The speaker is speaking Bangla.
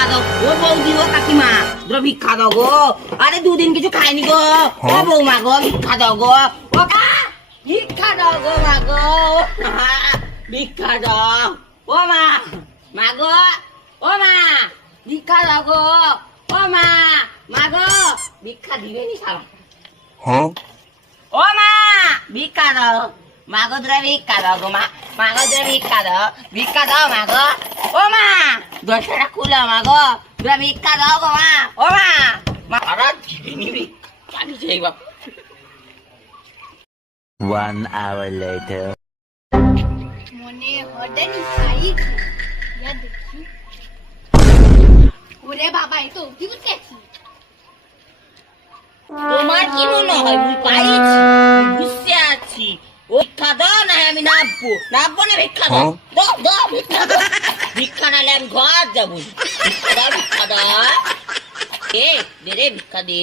ভিক্ষা দাও ও বৌদি ও কাকিমা তোরা ভিক্ষা দাও গো আরে দুদিন কিছু খাইনি গো ও বৌমা গো ভিক্ষা দাও গো ও ভিক্ষা দাও গো মা গো ভিক্ষা দাও ও মা গো ও মা ভিক্ষা দাও গো ও মা গো ভিক্ষা দিবে নি সারা ও মা ভিক্ষা দাও মা গো তোরা ভিক্ষা দাও গো মা গো তোরা ভিক্ষা দাও মা গো ও মা দরজাটা খুলো মা গো তোরা ভিক্ষা দাও গো ও মা আরে দিবে নিবি পানি চাই বাপ 1 hour later. মনে হতে নিসাই ইয়া দেখি ওরে বাবা এ তো কি করতেছি তোমার কি মনে হয় মুই পাইছি বুঝতে আছি ও ভিক্ষা দাও না আমি নাববো না ভিক্ষা দাও ভিক্ষা নালে আমি ঘর যাবো ভিক্ষা দাও এ দে রে ভিক্ষা দে